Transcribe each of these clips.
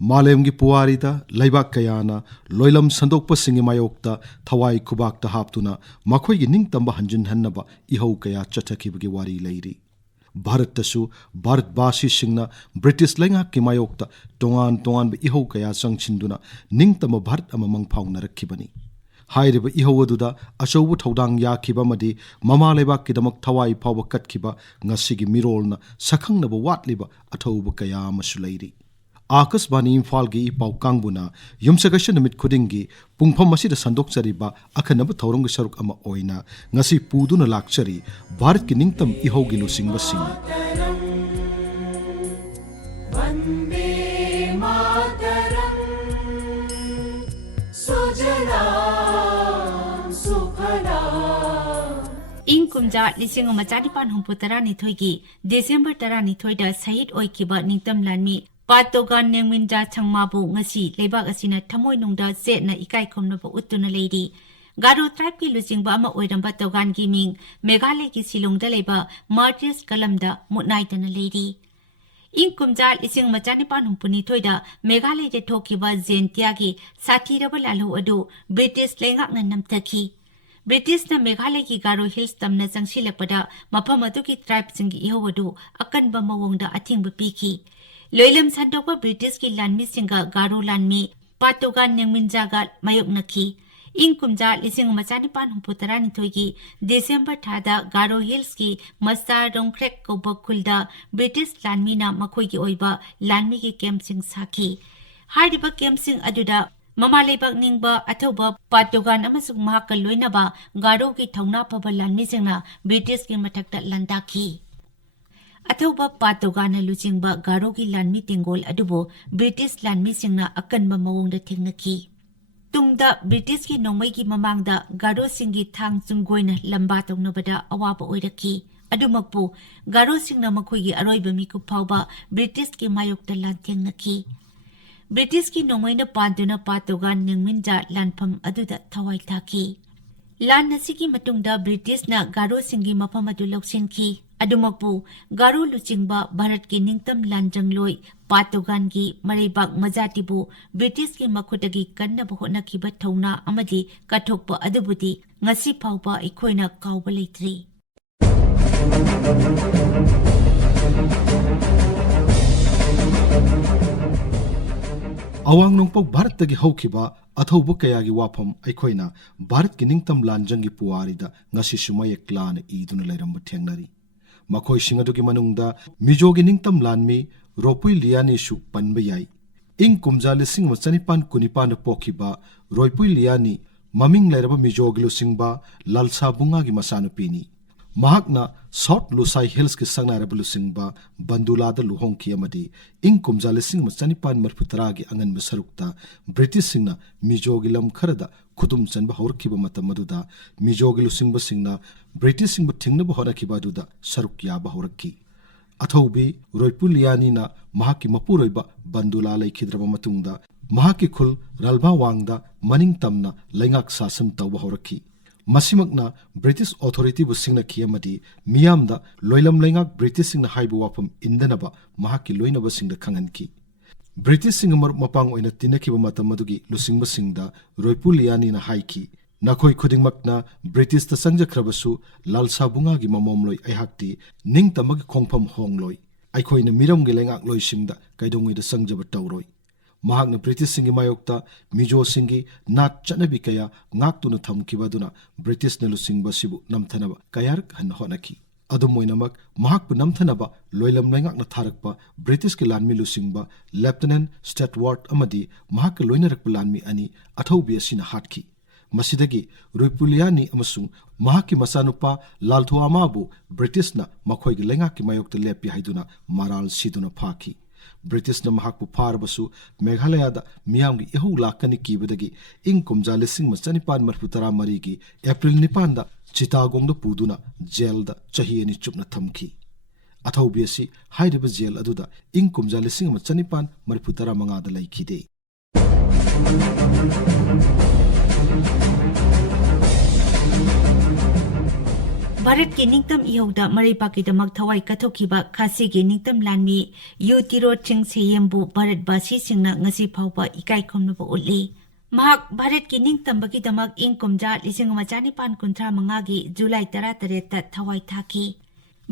मालेमगी पुवारीदा लैबाक कयाना लोइलम संदोकपसिंगी मायोक्ता थवाई खुबाकता हापतुना मखोइगी निंगतंबा हंजिनहन्नबा इहौ कया चथखिबगी वारी लैरी। भारतसु भारतवासी सिंगना ब्रिटिश लैंगाकि मायोक्ता तोंगान तोंगान इहौ कया चंगसिंदुना निंगतंबा भारत अमा मंगफाउनरखिबनी। हाइरिबा इहौ अदुदा अचौबु थौदांग याखिबा ममा लेबाककिदमक थवाई फावबा कटखिबा ngasiगी मिरोलना सखंगनबा वाटलिबा अथौबा कया अमसु लैरी। आकाशवाणी इम्फाल की पाउ कांगबुना युमसगश नमित खुदिंगी पुंगफम असिदा संदोकचरिबा अखनब थौरंग सरुक अमा ओइना ngasi पुदुना लाक्चरी भारत की निंगतम इहौगी लुचिंगबासिंग। इंग कुमजा लिसिंग मचानिपान हुंपुतरा निथोइगी दिसंबर 12 शहीद ओइकिबा निंगतम लानमी पातोगान नेंगमिनजा छंगमाबु ngasi लेबाक असिना थमोय नुंगदा सेटना इकाई खोमनबा उत्तुना लेरी। गारो ट्राइब की लुचिंगबा अमा ओइरंबा तोगान की मिंग मेघालय की शिलोंगदा लेबा मार्टियस कलमदा मुनाइदना लेरी। इंग कुमजा लिसिंग मचानिपान हुंपुनिथोइदा मेघालय जे थोकिबा जेंतियागी साथीरबा लालहु अदु ब्रिटिश लेंगाकना नमथखी। ब्रिटिश न मेघालय की गारो हिल्स तमना चंगसिलकपदा मफम अदुगी ट्राइबसिंगी इहौ अदु अकनबा मवोंगदा अथिंगबा पीखी। लोइलम संदोकबा ब्रिटिश की लानमीसिंगा गारो लानमी पातोगान नेंगमिनजागा मायोकनखी। इंग कुमजा लिसिंग मचानिपान हुंपुतरानिथोइगी दिसंबर थादा गारो हिल्स की मस्ता रोंख्रेक कौबा खुलदा ब्रिटिश लानमीना मखोइगी ओइबा लानमीगी कैंपसिंग साखी। हारिबा कैंपसिंग अदुदा ममा लेबाक निंगबा अथौबा पातोगान अमसुंग महाका लोइनबा गारो की थौना फबा लानमीसिंगना ब्रिटिश की मथक्ता लंदाखी। अथौबा पातोगान लुचिंगबा गारो की लानमी तेंगोल अदुबो ब्रिटिश लानमीसिंगना अकनबा मवोंगदा थेंगनखी। तुंगदा ब्रिटिश की नोंमै की ममांगदा गारो सिंगी थांग चुंगोइना लंबा तौनबदा अवाबा ओइरखी। अदुमकपु गारो सिंगना मखोइगी अरोइबा मिकु फावबा ब्रिटिश की मायोक्ता लानथेंगनखी। ब्रिटिश की नोंमैना पांदुना पातोगान नेंगमिनजा लानफम अदुदा थवाई थाकी। लान नसिगी मतुंगदा ब्रिटिशना गारो सिंगी मफम अदु लौसिनखी। अदुमकपु गारो लुचिंगबा भारत की निंगतम लानजंगलोई पातोगान की मरेबाक मजातिबु ब्रिटिश की मखुदगी कन्नब होनखिबा थौना अमदि कथोकपा अदुबुदि ngasi फावबा अखोइना कावबा लेत्रि। अवांग नोंपक भारत की हौखिबा अथौबा कयागी वाफम अखोइना भारत की निंगतम लानजंगी पुवारीदा ngasisu mayek लान ईदुना लैरंबा थेंगनरी। मखोइसिंग अदुगी मनुंगदा मिजोगी निंगतम लानमी रोपुई लियानीसु पनबा याई। इंग कुमजा लिसिंग मचनिपान कुनिपान पोखिबा रोपुई लियानी ममिंग लैरबा मिजोगी लुसिंगबा लालसा बुंगागी मसानुपीनी। महाकना साउथ लुसाई हिल्स के संगनारबा लुसिंगबा बंदुलादा लुहोंखी अमदी इंग कुमजा लिसिंग मचनिपान मरफुतरागी अंगनबा सरुक्ता ब्रिटिश सिंगना मिजोगी लम खरदा खुदुम चनबा हौरखिबा मतम मदुदा मिजोगी लुसिंगबा सिंगना ब्रिटिश सिंगबा थिंगनबा होनखिबा दुदा सरुक याबा हौरखी। अथौबी रोइपुलियानीना महाकी मपुरोइबा बंदुला लैखिद्रबा मतुंगदा महाकी खुल रलबा वांगदा मनिंग तमना लैंगाक शासन तौबा हौरखी। मसिमकना ब्रिटिश ऑथोरिटी बुसिंगनखी अमदी मियामदा लोइलम लैंगाक ब्रिटिश सिंगना हाइबा वाफम इंदनबा महाकी लोइनबा सिंगदा खंगनखी। ब्रिटिश सिंग मपांग ओइना तिनखिबा मतम मदुगी लुसिंगबा सिंगदा रोइपुलियानीना हाइखी नखोइ खुदिंगमकना ब्रिटिश ता संजख्रबसु लालसा बुंगागी ममोमलोइ अहाक्ति निंगतमगी खोंगफम होंगलोइ अखोइना मिरमगी लैंगाक लोइसिंगदा कैदोंगैदा संजबा तौरोइ। महाकना ब्रिटिश सिंगी मायोक्ता मिजो सिंगी नाट चनबी कया ngaktuna thamkibaduna ब्रिटिश न लुसिंगबा सिबु नमथनबा कयारक हन होनखी। अदुमोइनमक महाकपु नमथनबा लोइलम लैंगाकना थारकपा ब्रिटिश के लानमी लुसिंगबा लेफ्टिनेंट स्टेटवार्ड अमदी महाक लोइनरकपा लानमी अनि अथौबी असिना हाटखी। मसिदगी रुइपुलियानी अमसुंग महाकी मसानुपा लालथुआमाबु ब्रिटिशना मखोइगी लैंगाकी मायोक्ता लेपी हाइदुना माराल सिदुना फाखी। ब्रिटिश न महाकपु फारबसु मेघालयदा मियामगी इहौ लाकनी कीबदगी इंग कुमजा लिसिंग मचनिपान मरफुतरा मरीगी एप्रिल 9 दा चितागोंगदा पुदुना जेलदा चही अनि चुपना थमखी। अथौबी असि हाइरिबा जेल अदुदा इंग कुमजा लिसिंग मचनिपान मरफुतरा मंगादा लैखिदे। ꯚꯥꯔꯠꯀꯤ ꯅꯤꯡꯇꯝ ꯏꯍꯧꯗ ꯃꯔꯩꯕꯥꯛꯀꯤꯗꯃꯛ ꯊꯋꯥꯏ ꯀꯠꯊꯣꯛꯈꯤꯕ ꯈꯥꯁꯤꯒꯤ ꯅꯤꯡꯇꯝ ꯂꯥꯟꯃꯤ ꯌꯨ ꯇꯤꯔꯣꯠꯁꯤꯡ ꯁꯦꯌꯦꯝꯕꯨ ꯚꯥꯔꯠꯕꯥꯁꯤꯁꯤꯡꯅ ꯉꯁꯤ ꯐꯥꯎꯕ ꯏꯀꯥꯏ ꯈꯨꯝꯅꯕ ꯎꯠꯂꯤ꯫ ꯃꯍꯥꯛ ꯚꯥꯔꯠꯀꯤ ꯅꯤꯡꯇꯝꯕꯒꯤꯗꯃꯛ ꯏꯪ ꯀꯨꯝꯖꯥ 1935ꯒꯤ ꯖꯨꯂꯥꯏ 18ꯗ ꯊꯋꯥꯏ ꯊꯥꯈꯤ꯫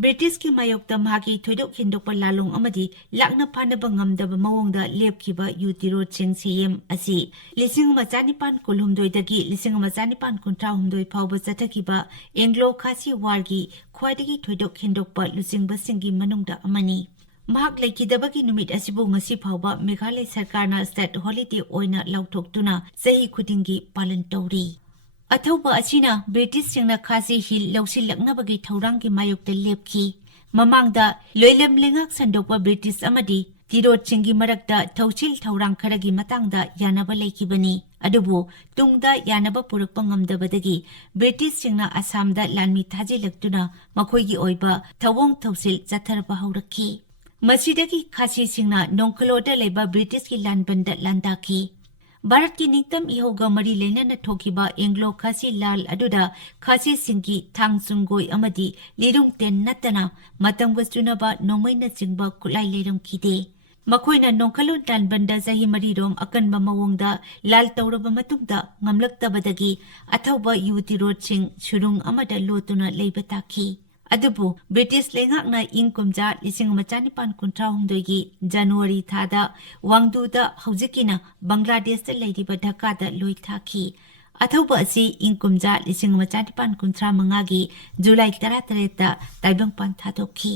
ꯕ꯭ꯔꯤꯇꯤꯁꯀꯤ ꯃꯥꯌꯣꯛꯇ ꯃꯍꯥꯛꯀꯤ ꯊꯣꯏꯗꯣꯛ ꯍꯦꯟꯗꯣꯛꯄ ꯂꯥꯂꯣꯡ ꯑꯃꯗꯤ ꯂꯥꯛꯅ ꯐꯥꯅꯕ ꯉꯝꯗꯕ ꯃꯑꯣꯡꯗ ꯂꯦꯞꯈꯤꯕ ꯌꯨ ꯇꯤꯔꯣꯠꯁꯤꯡ ꯁꯦꯌꯦꯝ ꯑꯁꯤ 1919ꯗꯒꯤ 1938 ꯐꯥꯎꯕ ꯆꯠꯊꯈꯤꯕ ꯑꯦꯡꯒ꯭ꯂꯣ ꯈꯥꯁꯤ ꯋꯥꯔꯒꯤ ꯈ꯭ꯋꯥꯏꯗꯒꯤ ꯊꯣꯏꯗꯣꯛ ꯍꯦꯟꯗꯣꯛꯄ ꯂꯨꯆꯤꯡꯕꯁꯤꯡꯒꯤ ꯃꯅꯨꯡꯗ ꯑꯃꯅꯤ꯫ ꯃꯍꯥꯛ ꯂꯩꯈꯤꯗꯕꯒꯤ ꯅꯨꯃꯤꯠ ꯑꯁꯤꯕꯨ ꯉꯁꯤ ꯐꯥꯎꯕ ꯃꯦꯘꯥꯂय ꯁꯔꯀꯥꯔꯅ ꯁ꯭ꯇꯦꯠ ꯍꯣꯂꯤꯗꯦ ꯑꯣꯏꯅ ꯂꯥꯎꯊꯣꯛꯇꯨꯅ ꯆꯍꯤ ꯈꯨꯗꯤꯡꯒꯤ ꯄꯥꯂꯟ ꯇꯧꯔꯤ꯫ ꯑꯊꯧꯕ ꯑꯁꯤꯅ ꯕ꯭ꯔꯤꯇꯤꯁꯁꯤꯡꯅ ꯈꯥꯁꯤ ꯍꯤꯜ ꯂꯧꯁꯤꯜꯂꯛꯅꯕꯒꯤ ꯊꯧꯔꯥꯡꯒꯤ ꯃꯥꯌꯣꯛꯇ ꯂꯦꯞꯈꯤ꯫ ꯃꯃꯥꯡꯗ ꯂꯣꯏꯂꯝ ꯂꯩꯉꯥꯛ ꯁꯟꯗꯣꯛꯄ ꯕ꯭ꯔꯤꯇꯤꯁ ꯑꯃꯗꯤ ꯇꯤꯔꯣꯠꯁꯤꯡꯒꯤ ꯃꯔꯛꯇ ꯊꯧꯁꯤꯜ ꯊꯧꯔꯥꯡ ꯈꯔꯒꯤ ꯃꯇꯥꯡꯗ ꯌꯥꯅꯕ ꯂꯩꯈꯤꯕꯅꯤ꯫ ꯑꯗꯨꯕꯨ ꯇꯨꯡꯗ ꯌꯥꯅꯕ ꯄꯨꯔꯛꯄ ꯉꯝꯗꯕꯗꯒꯤ ꯕ꯭ꯔꯤꯇꯤꯁꯁꯤꯡꯅ ꯑꯁꯥꯝꯗ ꯂꯥꯟꯃꯤ ꯊꯥꯖꯤꯜꯂꯛꯇꯨꯅ ꯃꯈꯣꯏꯒꯤ ꯑꯣꯏꯕ ꯊꯧꯑꯣꯡ ꯊꯧꯁꯤꯜ ꯆꯠꯊꯔꯕ ꯍꯧꯔꯛꯈꯤ꯫ ꯃꯁꯤꯗꯒꯤ ꯈꯥꯁꯤꯁꯤꯡꯅ ꯅꯣꯡꯈꯂꯣꯗ ꯂꯩꯕ ꯕ꯭ꯔꯤꯇꯤꯁꯀꯤ ꯂꯥꯟꯕꯟꯗ ꯂꯥꯟꯗꯥꯈꯤ꯫ ꯚꯥꯔꯠꯀꯤ ꯅꯤꯡꯇꯝ ꯏꯍꯧꯒ ꯃꯔꯤ ꯂꯩꯅꯅ ꯊꯣꯛꯈꯤꯕ ꯑꯦꯡꯒ꯭ꯂꯣ ꯈꯥꯁꯤ ꯂꯥꯜ ꯑꯗꯨꯗ ꯈꯥꯁꯤꯁꯤꯡꯒꯤ ꯊꯥꯡꯆꯨꯡꯒꯣꯏ ꯑꯃꯗꯤ ꯂꯤꯔꯨꯡꯇꯦꯟ ꯅꯠꯇꯅ ꯃꯇꯝꯒ ꯆꯨꯅꯕ ꯅꯣꯡꯃꯩꯅꯆꯤꯡꯕ ꯈꯨꯠꯂꯥꯏ ꯂꯩꯔꯝꯈꯤꯗꯦ꯫ ꯃꯈꯣꯏꯅ ꯅꯣꯡꯈꯂꯣꯟ ꯂꯥꯟꯕꯟꯗ ꯆꯍꯤ 4 ꯑꯀꯟꯕ ꯃꯑꯣꯡꯗ ꯂꯥꯜ ꯇꯧꯔꯕ ꯃꯇꯨꯡꯗ ꯉꯝꯂꯛꯇꯕꯗꯒꯤ ꯑꯊꯧꯕ ꯌꯨ ꯇꯤꯔꯣꯠꯁꯤꯡ ꯁꯨꯔꯨꯡ ꯑꯃꯗ ꯂꯣꯠꯇꯨꯅ ꯂꯩꯕ ꯇꯥꯈꯤ꯫ ꯑꯗꯨꯕꯨ ꯕ꯭ꯔꯤꯇꯤꯁ ꯂꯩꯉꯥꯛꯅ ꯏꯪ ꯀꯨꯝꯖꯥ 1938ꯒꯤ ꯖꯅꯨꯋꯥꯔꯤ ꯊꯥꯗ ꯋꯥꯡꯗꯨꯗ ꯍꯧꯖꯤꯛꯀꯤꯅ ꯕꯪꯒ꯭ꯂꯥꯗꯦꯁꯇ ꯂꯩꯔꯤꯕ ꯙꯥꯀꯥꯗ ꯂꯣꯏ ꯊꯥꯈꯤ꯫ ꯑꯊꯧꯕ ꯑꯁꯤ ꯏꯪ ꯀꯨꯝꯖꯥ 1935ꯒꯤ ꯖꯨꯂꯥꯏ 18ꯗ ꯇꯥꯏꯕꯪꯄꯥꯟ ꯊꯥꯗꯣꯛꯈꯤ꯫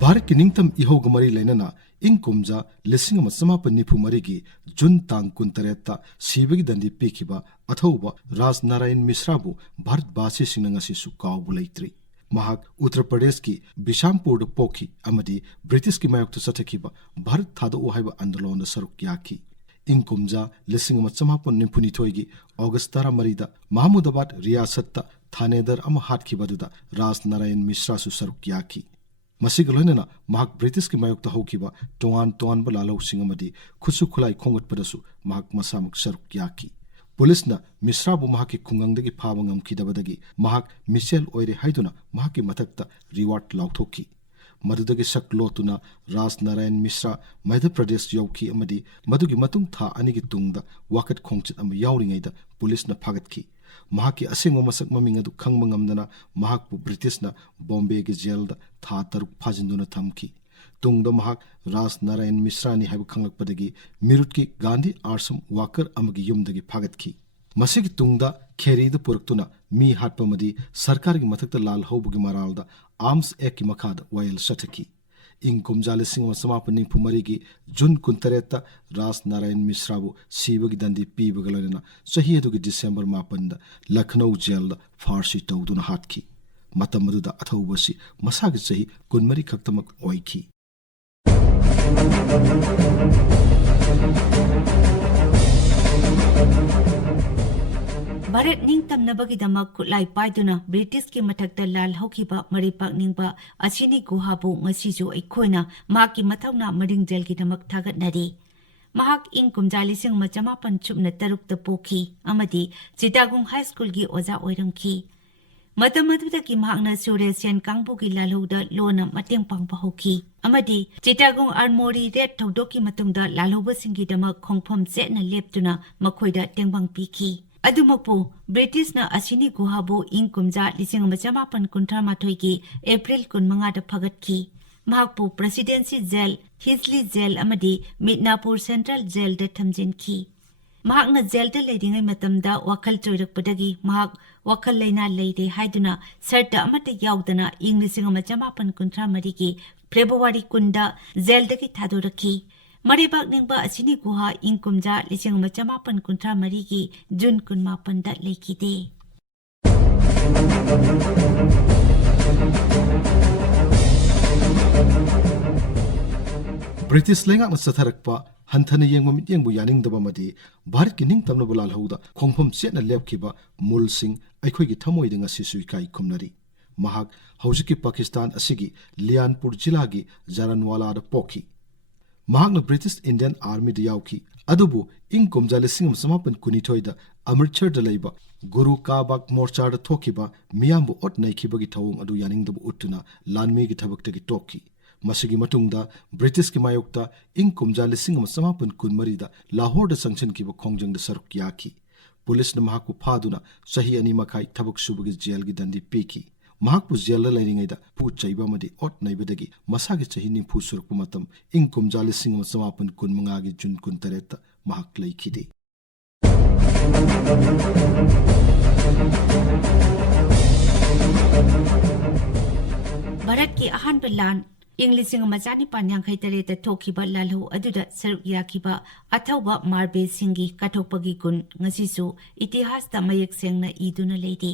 ꯚꯥꯔꯠꯀꯤ ꯅꯤꯡꯇꯝ ꯏꯍꯧꯒ ꯃꯔꯤ ꯂꯩꯅꯅ ꯏꯪ ꯀꯨꯝꯖꯥ 1994ꯒꯤ ꯖꯨꯟ ꯇꯥꯡ 18ꯗ ꯁꯤꯕꯒꯤ ꯗꯟꯗꯤ ꯄꯤꯈꯤꯕ ꯑꯊꯧꯕ ꯔꯥꯖ ꯅꯥꯔꯥꯌꯟ ꯃꯤꯁ꯭ꯔꯥꯕꯨ ꯚꯥꯔꯠꯕꯥꯁꯤꯁꯤꯡꯅ ꯉꯁꯤꯁꯨ ꯀꯥꯎꯕ ꯂꯩꯇ꯭ꯔꯤ꯫ ꯃꯍꯥꯛ ꯎꯠꯇꯔ ꯄ꯭ꯔꯗꯦꯁꯀꯤ ꯕꯤꯁꯥꯝꯄꯨꯔꯗ ꯄꯣꯛꯈꯤ ꯑꯃꯗꯤ ꯕ꯭ꯔꯤꯇꯤꯁꯀꯤ ꯃꯥꯌꯣꯛꯇ ꯆꯠꯊꯈꯤꯕ ꯚꯥꯔꯠ ꯊꯥꯗꯣꯛꯎ ꯍꯥꯏꯕ ꯑꯟꯗꯣꯂꯟꯗ ꯁꯔꯨꯛ ꯌꯥꯈꯤ꯫ ꯏꯪ ꯀꯨꯝꯖꯥ 1992ꯒꯤ ꯑꯣꯒꯁꯠ 13ꯗ ꯃꯍꯃꯨꯗꯥꯕꯥꯗ ꯔꯤꯌꯥꯁꯠꯇ ꯊꯥꯅꯦꯗꯔ ꯑꯃ ꯍꯥꯠꯈꯤꯕꯗꯨꯗ ꯔꯥꯖ ꯅꯥꯔꯥꯌꯟ ꯃꯤꯁ꯭ꯔꯥꯁꯨ ꯁꯔꯨꯛ ꯌꯥꯈꯤ꯫ ꯃꯁꯤꯒ ꯂꯣꯏꯅꯅ ꯃꯍꯥꯛ ꯕ꯭ꯔꯤꯇꯤꯁꯀꯤ ꯃꯥꯌꯣꯛꯇ ꯍꯧꯈꯤꯕ ꯇꯣꯉꯥꯟ ꯇꯣꯉꯥꯟꯕ ꯂꯥꯜꯍꯧꯁꯤꯡ ꯑꯃꯗꯤ ꯈꯨꯠꯁꯨ ꯈꯨꯠꯂꯥꯏ ꯈꯣꯝꯒꯠꯄꯗꯁꯨ ꯃꯍꯥꯛ ꯃꯁꯥꯃꯛ ꯁꯔꯨꯛ ꯌꯥꯈꯤ꯫ ꯄꯨꯂꯤꯁꯅ ꯃꯤꯁ꯭ꯔꯥꯕꯨ ꯃꯍꯥꯛꯀꯤ ꯈꯨꯡꯒꯪꯗꯒꯤ ꯐꯥꯕ ꯉꯝꯈꯤꯗꯕꯗꯒꯤ ꯃꯍꯥꯛ ꯃꯤꯆꯦꯜ ꯑꯣꯏꯔꯦ ꯍꯥꯏꯗꯨꯅ ꯃꯍꯥꯛꯀꯤ ꯃꯊꯛꯇ ꯔꯤꯋꯥꯔꯗ ꯂꯥꯎꯊꯣꯛꯈꯤ꯫ ꯃꯗꯨꯗꯒꯤ ꯁꯛ ꯂꯣꯠꯇꯨꯅ ꯔꯥꯖ ꯅꯥꯔꯥꯌꯟ ꯃꯤꯁ꯭ꯔꯥ ꯃꯙ꯭ꯌ ꯄ꯭ꯔꯗꯦꯁ ꯌꯧꯈꯤ ꯑꯃꯗꯤ ꯃꯗꯨꯒꯤ ꯃꯇꯨꯡ ꯊꯥ 2ꯒꯤ ꯇꯨꯡꯗ ꯋꯥꯀꯠ ꯈꯣꯡꯆꯠ ꯑꯃ ꯌꯥꯎꯔꯤꯉꯩꯗ ꯄꯨꯂꯤꯁꯅ ꯐꯥꯒꯠꯈꯤ꯫ ꯃꯍꯥꯛꯀꯤ ꯑꯁꯦꯡꯕ ꯃꯁꯛ ꯃꯃꯤꯡ ꯑꯗꯨ ꯈꯪꯕ ꯉꯝꯗꯅ ꯃꯍꯥꯛꯄꯨ ꯕ꯭ꯔꯤꯇꯤꯁꯅ ꯕꯣꯝꯕꯦꯒꯤ ꯖꯦꯜꯗ ꯊꯥ 6 ꯐꯥꯖꯤꯟꯗꯨꯅ ꯊꯝꯈꯤ꯫ ꯇꯨꯡꯗ ꯃꯍꯥꯛ ꯔꯥꯖ ꯅꯥꯔꯥꯌꯟ ꯃꯤꯁ꯭ꯔꯥꯅꯤ ꯍꯥꯏꯕ ꯈꯪꯂꯛꯄꯗꯒꯤ ꯃꯤꯔꯨꯠꯀꯤ ꯒꯥꯟꯙꯤ ꯑꯥꯁ꯭ꯔꯝ ꯋꯥꯀꯔ ꯑꯃꯒꯤ ꯌꯨꯝꯗꯒꯤ ꯐꯥꯒꯠꯈꯤ꯫ ꯃꯁꯤꯒꯤ ꯇꯨꯡꯗ ꯈꯦꯔꯤꯗ ꯄꯨꯔꯛꯇꯨꯅ ꯃꯤ ꯍꯥꯠꯄ ꯑꯃꯗꯤ ꯁꯔꯀꯥꯔꯒꯤ ꯃꯊꯛꯇ ꯂꯥꯜ ꯍꯧꯕꯒꯤ ꯃꯔꯥꯜꯗ ꯑꯥꯔꯝꯁ ꯑꯦꯛꯀꯤ ꯃꯈꯥꯗ ꯋꯥꯌꯦꯜ ꯆꯠꯊꯈꯤ꯫ ꯏꯪ ꯀꯨꯝꯖꯥ 1994ꯒꯤ ꯖꯨꯟ 18ꯗ ꯔꯥꯖ ꯅꯥꯔꯥꯌꯟ ꯃꯤꯁ꯭ꯔꯥꯕꯨ ꯁꯤꯕꯒꯤ ꯗꯟꯗꯤ ꯄꯤꯕꯒ ꯂꯣꯏꯅꯅ ꯆꯍꯤ ꯑꯗꯨꯒꯤ ꯗꯤꯁꯦꯝꯕꯔ 9ꯗ ꯂꯈꯅꯧ ꯖꯦꯜꯗ ꯐꯥꯔꯁꯤ ꯇꯧꯗꯨꯅ ꯍꯥꯠꯈꯤ꯫ ꯃꯇꯝ ꯑꯗꯨꯗ ꯑꯊꯧꯕ ꯑꯁꯤ ꯃꯁꯥꯒꯤ ꯆꯍꯤ 24 ꯈꯛꯇꯃꯛ ꯑꯣꯏꯈꯤ꯫ ꯚꯥꯔꯠ ꯅꯤꯡꯇꯝꯅꯕꯒꯤꯗꯃꯛ ꯈꯨꯠꯂꯥꯏ ꯄꯥꯏꯗꯨꯅ ꯕ꯭ꯔꯤꯇꯤꯁꯀꯤ ꯃꯊꯛꯇ ꯂꯥꯜ ꯍꯧꯈꯤꯕ ꯃꯔꯩꯄꯥꯛꯅꯤꯡꯕ ꯑꯁꯤꯅꯤ ꯒꯨꯍꯥꯕꯨ ꯉꯁꯤꯁꯨ ꯑꯩꯈꯣꯏꯅ ꯃꯍꯥꯛꯀꯤ ꯃꯊꯧꯅꯥ ꯃꯔꯤꯡꯖꯦꯜꯒꯤꯗꯃꯛ ꯊꯥꯒꯠꯅꯔꯤ꯫ ꯃꯍꯥꯛ ꯏꯪ ꯀꯨꯝꯖꯥ 1903ꯗ ꯄꯣꯛꯈꯤ ꯑꯃꯗꯤ ꯆꯤꯇꯥꯒꯣꯡ ꯍꯥꯏ ꯁ꯭ꯀꯨꯜꯒꯤ ꯑꯣꯖꯥ ꯑꯣꯏꯔꯝꯈꯤ꯫ ꯃꯇꯝ ꯑꯗꯨꯗꯒꯤ ꯃꯍꯥꯛꯅ ꯁꯨꯔꯦꯁꯤꯌꯟ ꯀꯥꯡꯕꯨꯒꯤ ꯂꯥꯜꯍꯧꯗ ꯂꯣꯟꯅ ꯃꯇꯦꯡ ꯄꯥꯡꯕ ꯍꯧꯈꯤ ꯑꯃꯗꯤ ꯆꯤꯇꯥꯒꯣꯡ ꯑꯥꯔꯃꯣꯔꯤ ꯔꯦꯗ ꯊꯧꯗꯣꯛꯀꯤ ꯃꯇꯨꯡꯗ ꯂꯥꯜꯍꯧꯕꯁꯤꯡꯒꯤꯗꯃꯛ ꯈꯣꯡꯐꯝ ꯆꯦꯠꯅ ꯂꯦꯞꯇꯨꯅ ꯃꯈꯣꯏꯗ ꯇꯦꯡꯕꯥꯡ ꯄꯤꯈꯤ꯫ ꯑꯗꯨꯃꯛꯄꯨ ꯕ꯭ꯔꯤꯇꯤꯁꯅ ꯑꯁꯤꯅꯤ ꯒꯨꯍꯥꯕꯨ ꯏꯪ ꯀꯨꯝꯖꯥ 1938ꯒꯤ ꯑꯦꯄ꯭ꯔꯤꯜ 15ꯗ ꯐꯒꯠꯈꯤ꯫ ꯃꯍꯥꯛꯄꯨ ꯄ꯭ꯔꯦꯁꯤꯗꯦꯟꯁꯤ ꯖꯦꯜ, ꯍꯤꯖꯂꯤ ꯖꯦꯜ ꯑꯃꯗꯤ ꯃꯤꯗꯅꯥꯄꯨꯔ ꯁꯦꯟꯇ꯭ꯔꯦꯜ ꯖꯦꯜꯗ ꯊꯝꯖꯤꯟꯈꯤ꯫ ꯃꯍꯥꯛꯅ ꯖꯦꯜꯗ ꯂꯩꯔꯤꯉꯩ ꯃꯇꯝꯗ ꯋꯥꯈꯜ ꯆꯣꯏꯔꯛꯄꯗꯒꯤ ꯃꯍꯥꯛ ꯋꯥꯈꯜ ꯂꯩꯅꯥ ꯂꯩꯔꯦ ꯍꯥꯏꯗꯨꯅ ꯁꯔꯇ ꯑꯃꯠꯇ ꯌꯥꯎꯗꯅ ꯏꯪ 1933ꯒꯤ ꯐꯦꯕ꯭ꯔꯨꯋꯥꯔꯤ 10ꯗ ꯖꯦꯜꯗꯒꯤ ꯊꯥꯗꯣꯔꯛꯈꯤ꯫ ꯃꯔꯩꯕꯥꯛ ꯅꯤꯡꯕ ꯑꯁꯤꯅꯤ ꯒꯨꯍꯥ ꯏꯪ ꯀꯨꯝꯖꯥ 1933ꯒꯤ ꯖꯨꯟ 18ꯗ ꯂꯩꯈꯤꯗꯦ꯫ ꯕ꯭ꯔꯤꯇꯤꯁ ꯂꯩꯉꯥꯛꯅ ꯆꯠꯊꯔꯛꯄ ꯍꯟꯊꯅ ꯌꯦꯡꯕ ꯃꯤꯠꯌꯦꯡꯕꯨ ꯌꯥꯅꯤꯡꯗꯕ ꯑꯃꯗꯤ ꯚꯥꯔꯠꯀꯤ ꯅꯤꯡꯇꯝꯅꯕ ꯂꯥꯜꯍꯧꯗ ꯈꯣꯡꯐꯝ ꯆꯦꯠꯅ ꯂꯦꯞꯈꯤꯕ ꯃꯨꯜꯁꯤꯡ ꯑꯩꯈꯣꯏꯒꯤ ꯊꯃꯣꯏꯗ ꯉꯁꯤꯁꯨ ꯏꯀꯥꯏ ꯈꯨꯝꯅꯔꯤ꯫ ꯃꯍꯥꯛ ꯍꯧꯖꯤꯛꯀꯤ ꯄꯥꯀꯤꯁꯇꯥꯟ ꯑꯁꯤꯒꯤ ꯂꯤꯌꯥꯟꯄꯨꯔ ꯖꯤꯂꯥꯒꯤ ꯖꯥꯔꯟꯋꯥꯂꯥꯗ ꯄꯣꯛꯈꯤ꯫ महाकना ब्रिटिश इंडियन आर्मी दा यावखी अदुबु इंग कुमजा लिसिंग समापन कुनिथोइदा अमृतसर दा लैबा गुरु काबाक मोर्चा दा थोखिबा मियामबु ओट नैखिबगी थवंग अदु यानिंगदबु उट्टुना लानमी गी थबक्तगी टोकी मसिगी मतुंगदा ब्रिटिश की मायोक्ता इंग कुमजा लिसिंग समापन कुनमरीदा लाहौर दा संगछनकिबा खोंजंग दा सरुक याखी पुलिस न महाकु फादुना सही अनि मखाई थबक सुबगी जेल गी दंडी पीकी महाकु जेल लैरिङैदा पु चैबा मदि ओट नैबदगी मसागी चही निफु सुरुकु मतम इंग कुमजा लिसिंग समापन कुनमंगागी जुन कुनतरेता महाक लैखिदे भारत की अहान लान इंग्लिशिंग मचानी पान्यांखै तरेता थोखिबा लालहु अदुदा सरुक याखिबा अथौबा मार्बे सिंगी कथोपगी गुण ngasisu इतिहास ता मयक सेंगना इदुना लेदे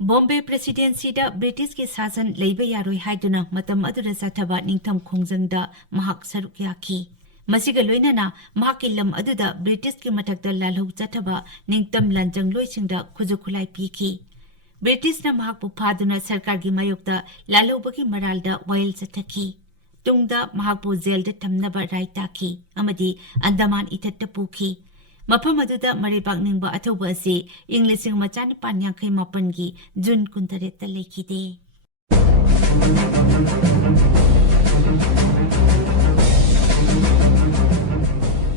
बॉम्बे प्रेसिडेंसी दा ब्रिटिश के शासन लेबे यारोय हाइदुना मतम अदुदा साथबा निंगथम खोंजंगदा महाक सरुक याखी मसिगा लोइनाना महाकी लम अदुदा ब्रिटिश की मथकदा लालहु चथबा निंगतम लांजंग लोइसिंगदा खुजु खुलाई पीखी ब्रिटिश न महाकु फादुना सरकार की मायोक्ता लालौबगी मरालदा वायल चथकी तुंगदा महाकु जेल द थमनबा राय ताकी अमदी अंडमान इथत पुखी मफम अदुदा मरेबाक निंगबा अथौबा से इंग्लिशिंग मचानी पान्यांखै मापनगी जुन कुंतरेत लेखिदे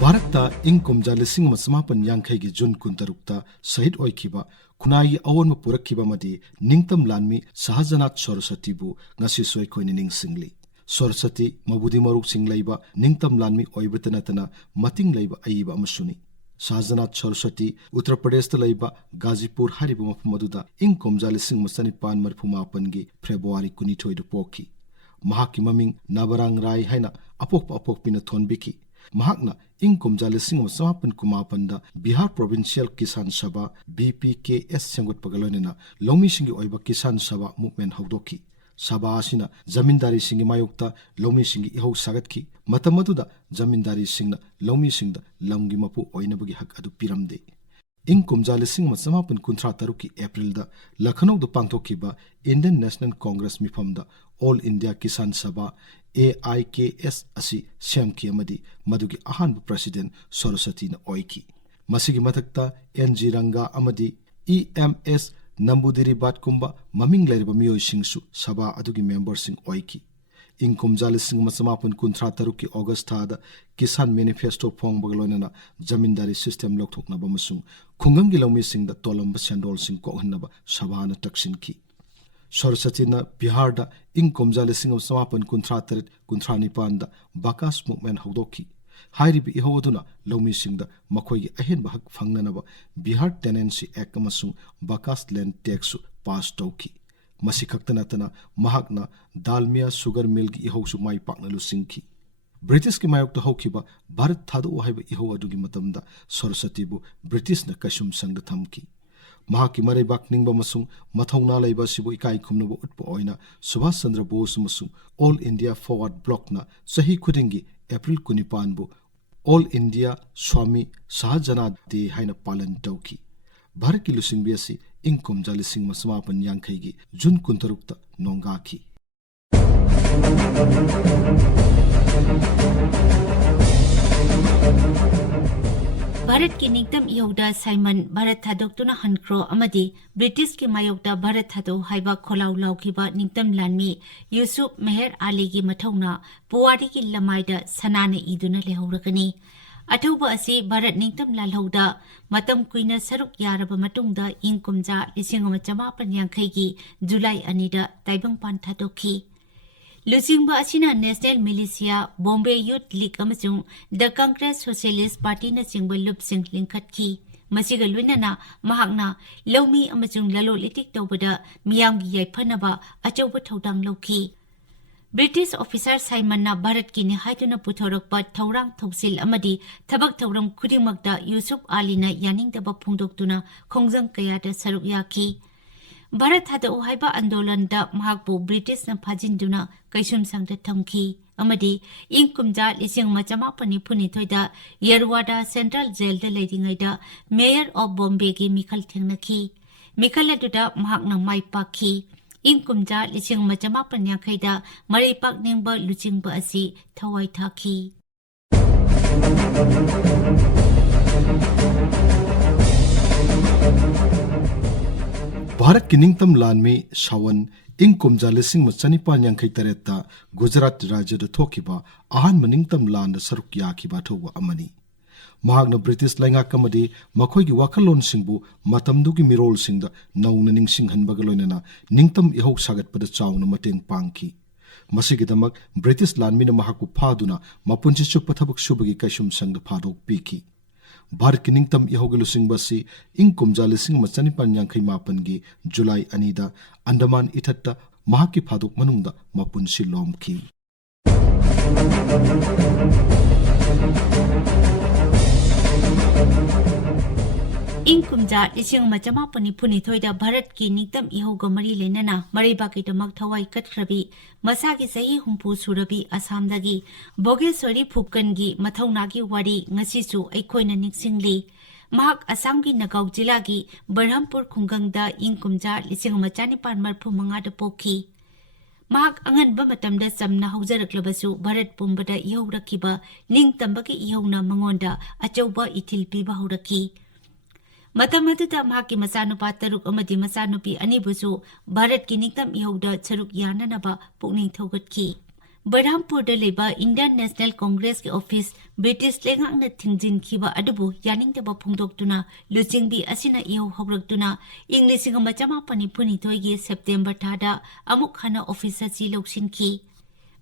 भारतता इंग कुमजा लिसिंग समापन यांखैगी जुन कुंतरुक्ता शहीद ओइखिबा खुनाई अवोन पुरखिबा मदि निंगतम लानमी सहजनाथ सरस्वतीबु ngasi सोइखोइनि निंगसिंगली सरस्वती मबुदि मरुक सिंग लैबा निंगतम लानमी ओइबत नतना मतिंग लैबा अइबा अमसुनी सहजनाथ सरस्वती उत्तर प्रदेश ता लैबा गाजीपुर हारिबा मफम मदुदा इंग कुमजा लिसिंग मसनी पान मरफुमापनगी फेब्रुवारी कुनिथोइदु पोखी महाकी ममिंग नबरांग राय हैना अपोकपिना थोनबिखी महाकना इंग कुमजा लिसिंग समापन कुमापनदा बिहार प्रोविंशियल किसान सभा BPKS सेंगुट पगलोनेना लौमी सिंगी ओइबा किसान सभा मूवमेंट हौदोकी सभा असिना जमींदारी सिंगी मायोक्ता लौमी सिंगी इहौ सागतकी मतमदुदा जमींदारी सिंगना लौमी सिंगदा लमगी मपु ओइनबगी हक अदु पिरमदे इंग कुमजा लिसिंग समापन कुंथ्रा तरुकी एप्रिलदा लखनऊ द पांथोखिबा इंडियन नेशनल कांग्रेस मिफमदा All India Kisan Sabha AIKS असी सेमकी अमदी मदुगी अहान प्रेसिडेंट सरस्वती न ओइकी मसिगी मथक्ता NG रंगा अमदी EMS नंबुदिरी बातकुंबा ममिंग लैरबा मियोइसिंगसु सभा अदुगी मेंबरसिंग ओइकी इंग कुमजा लिसिंग समापन कुंथ्रा तरुकी ऑगस्ट थादा किसान मैनिफेस्टो फोंबगलोनना जमींदारी सिस्टम लौथोकनबा मसुंग खुंगंगी लौमीसिंगदा तोलंबा सेंडोलसिंग कोहनबा सभाना तक्सिनकी सरस्वती न बिहार दा इंग कुमजा लिसिंग समापन कुंथ्रा तरेट कुंथ्रा निपान दा बाकास मूवमेंट हौदोकी हाइरिबि इहोदुना लौमीसिंगदा मखोइगी अहेनबा हक फंगननबा बिहार टेनेंसी एक्ट अमसुंग बाकास लैंड टैक्स पास तौकी मसी खक्तनतना महाकना दालमिया शुगर मिल की इहोसु माई पाकना लुसिंगकी ब्रिटिश की मायोक्ता हौखिबा भारत थादो हाइबा इहो अदुगी मतमदा सरस्वतीबु ब्रिटिश न कसुम संग थमकी महाकी मरेबाक निंगबा मसुंग मथौना लैबा सिबु इकाई खुमनबु उत्पो ओइना सुभाष चंद्र बोस मसुंग ऑल इंडिया फॉरवर्ड ब्लॉक ना सही खुदिंगी एप्रिल 19 बु All India Swami Sahajanand day हाइना पालन तौकी भारत की लुसिंगबी असि इंग कुमजा लिसिंग समापन यांखैगी जुन कुंतरुक्ता नोंगाखी भारत की निंगतम इहोदा साइमन भारत थादोक्तुना हनक्रो अमदी ब्रिटिश की मायोक्ता भारत थादो हाइबा खोलाउ लाउखिबा निंगतम लानमी यूसुफ मेहर आली की मथौना पुवारी की लमाइदा सनाने इदुना लेहौरगनी अथौबा असी भारत निंगतम लालहौदा मतम कुइना सरुक यारबा मतुंगदा इंग कुमजा 1950 जुलाई 2 दा ताइबंगपान थादोखी लुचिंगबा असिना National Militia Bombay Youth League अमसुंग द कांग्रेस सोशलिस्ट पार्टी न चिंगबा लुपसिंग लिंखटकी मसिगा लुइनाना महाकना लौमी अमसुंग ललो लिटिक तौबदा मियामगी याइफनबा अचौबा थौदांग लौखी ब्रिटिश ऑफिसर साइमन भारत की निहायतुना पुथोरकपा थौरांग थौसिल अमदी थबक थौरम खुदिंगमक्ता यूसुफ आलीना यानिंगदबा फोंदोक्तुना खोंजंग कयादा सरुक याखी भारत थादो हाइबा आंदोलन दा महाकपु ब्रिटिश न फाजिंदुना कैसुम संगदा थमखी अमदी इंग कुमजा 1994 दा यरवादा सेंट्रल जेल दा लेदिंगैदा मेयर ऑफ बॉम्बे की मिखल थेंगनखी मिखल अदुदा महाकना माई पाखी इंग कुमजा 1950 दा मरैपाक निंगबा लुचिंगबा असि थवाई थाखी भारत की निंगतम लान में शावन इंग कुमजा लिसिंग मचनिपान यांखै तरेता गुजरात राज्य थोकिबा अहान निंगतम लान सरुक याखिबा थौबा अमनी महागना ब्रिटिश लैंगाकमदी मखोइगी वाखलोनसिंगबु मतमदुगी मिरोलसिंगदा नौना निंगसिंगहनबगा लोइनना निंगतम इहौ सागतपदा चावना मतेंग पांगखि मसिगिदमक ब्रिटिश लानमीना महाकु फादुना मपुंसि चुप्पा थबक सुबगी कैसुम संगदा फादोक पीखि भारत की निंगतम इहौगी लुसिंगबासी इंग कुमजा लिसिंग मचनिपान यांखै मापनगी जुलाई अनीदा अंडमान इथत्ता महाकी फादोक मनुंगदा मपुंसि लोमखि इंग कुमजा लिसिंग मचमापनि पुनिथोइदा भारत की निंगतम इहौगा मरी लेनना मरैबाकीदमक थवाई कटख्रबी मसागी सही हुंपु सुरबी आसामदगी भोगेश्वरी फुकनगी मथौनागी वारी ngasisu अखोइना निंगसिंगली महाक आसामगी नगाव जिलागी बरहमपुर खुंगंगदा इंग कुमजा लिसिंग मचानिपान मरफु मंगादा पोखी महाक अंगनबा मतमदा समना हौजरक्लबसु भारत पुंबदा इहौरखिबा निंगतंबगी इहौना मंगोंदा अचौबा इथिल पीबा हौरखी मतम अदुदा महाकी मचानुपा तरुक अमदी मचानुपी अनिबुसु भारत की निंगतम इहौदा सरुक याननबा पुकनिंग थौगतखि बरहमपुरदा लेबा इंडियन नेशनल कांग्रेस के ऑफिस ब्रिटिश लेंगांगना थिंजिनखिबा अदुबु यानिंगदबा फोंदोक्तुना लुचिंगबी असिना इहौ हौरक्तुना इंग लिसिंग मचमापनि पुनिथोइगी सेप्टेम्बर थादा अमुक हना ऑफिस असि लौसिनखि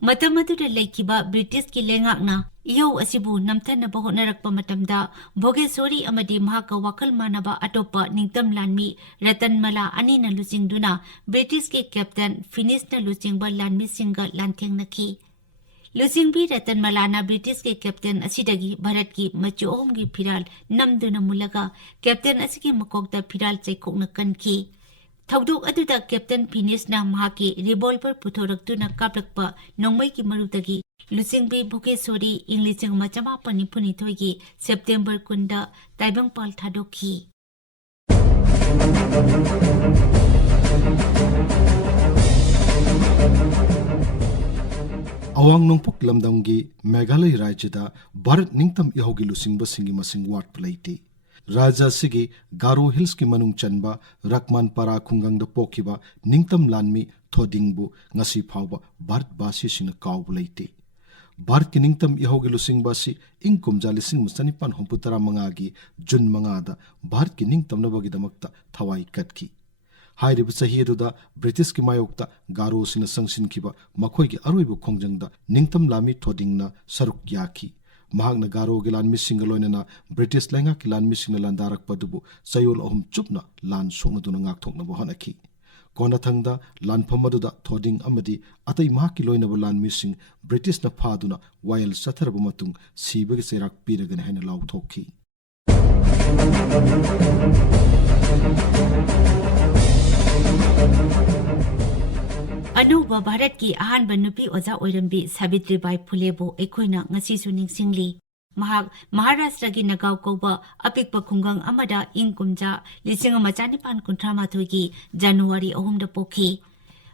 मतम अदुदा लेखिबा ब्रिटिश की लेंगांगना इहौ असिबु नमथनबा होनरक्पा मतमदा भोगेश्वरी अमदी महाका वाखल मानबा अटोपा निंगतम लानमी रतनमला अनिना लुचिंगदुना ब्रिटिश के कैप्टन फिनिशना लुचिंगबा लानमी सिंगा लांथेंगनखि लुचिंगबी रतनमलाना ब्रिटिश के कैप्टन असिदगी भारत की मचु अहोमगी फिराल नमदुना मुलगा कैप्टन असिगी मकोकदा फिराल चैकोकना कनखि थौदोक अदुदा कैप्टन फिनिशना महाकी रिवॉल्वर पुथोरक्तुना कापलक्पा नोंमैगी मरुदगी लुचिंगबी भोगेश्वरी इंग लिसिंग मचमापनि पुनिथोइगी सेप्टेम्बर कुंदा ताइबंगपाल थादोखि अवांग नोंपुक लमदमगी मेघालय राज्यदा भारत निंगतम इहौगी लुसिंगबसिंगी मसिंग वाटप लैते राजा सिगी गारो हिल्स की मनुंग चनबा रकमान पारा खुंगंगदा पोखिबा निंगतम लानमी थोदिंगबु ngasi फावबा भारत बासी सिंग कावबु लैते भारत की निंगतम इहौगी लुसिंगबासी इंग कुमजा लिसिंग मचनिपान हुंपुतरा मंगागी जुन मंगादा भारत की निंगतमनबगिदमक्ता थवाई कटखि हाइरिब सहीदुदा ब्रिटिश की मायोक्ता गारो सिन संगसिनखिबा मखोइगी अरोइबु खोंजंगदा निंगतम लामी थोदिंगना सरुक याखि महागना गारो के लान मिसिंग लोइनना ब्रिटिश लैंगा की लान मिसिंग लांदारक पदुबु सयोल अहुम चुपना लान सोंगदुना ngakthoknaba honakhi कोनाथंगदा लानफम अदुदा थोदिंग अमदी अतै महाकी लोइनबा लान मिसिंग ब्रिटिश न फादुना वायल सथरबा मतुंग सीबगे सेराक पीरगन हैना लाउथोखि अनौबा भारत की अहानबा नुपी ओजा ओइरंबी सावित्रीबाई फुलेबु एखोइना ngasisu निंगसिंगली महाक महाराष्ट्र की नगाव कौबा अपिकपा खुंगंग अमदा इंग कुमजा लिसिंग मचानिपान कुंथ्रामाथोइगी जनवरी अहुमदा पोखि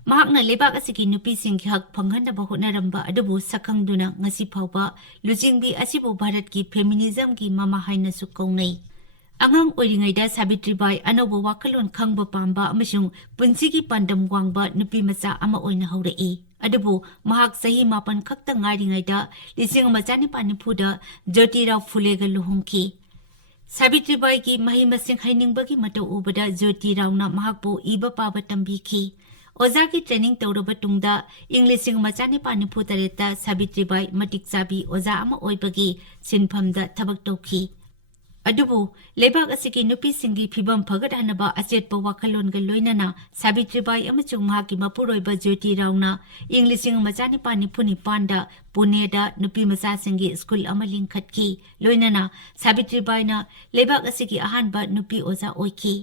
महाकना लेबाक असिगी नुपीसिंगी हक फंगहनबा होटनरंबा अदुबु सखंगदुना ngasi फावबा लुचिंगबी असिबु भारत की फेमिनिज्म की ममा हाइनसु कौनै अंगांग ओइरिंगैदा सावित्रीबाई अनौबा वाखलोन खंगबा पांबा अमसुंग पुंसिगी पांडम वांगबा नुपी मचा अमा ओइना हौरई अदुबु महाक सही मापन खक्ता ngairiंगैदा लिसिंग मचानिपान निफुदा ज्योतिराव फुलेगा लुहोंखि सावित्रीबाई की मही मसिंग हाइनिंगबगी मतौ उबदा ज्योतिरावना महाकपु इबा पाबा तंबिखि ओजा की ट्रेनिंग तौरबा तुंगदा इंग्लिशिंग मचानिपान निफु तरेता सावित्रीबाई मटिक चाबी ओजा अमा ओइबगी सिनफमदा थबक तौखि अदुबु लेबाक असिगी नुपीसिंगी फिबम फगदहनबा अचेतपा वाखलोनगा लोइनना सावित्रीबाई अमचुंग महाकी मपुरोइबा ज्योतिरावना इंग्लिशिंग मचानिपान निफुनिपानदा पुनेदा नुपी मचासिंगी स्कूल अमा लिंखतखि लोइनना सावित्रीबाईना लेबाक असिगी अहानबा नुपी ओजा ओइखि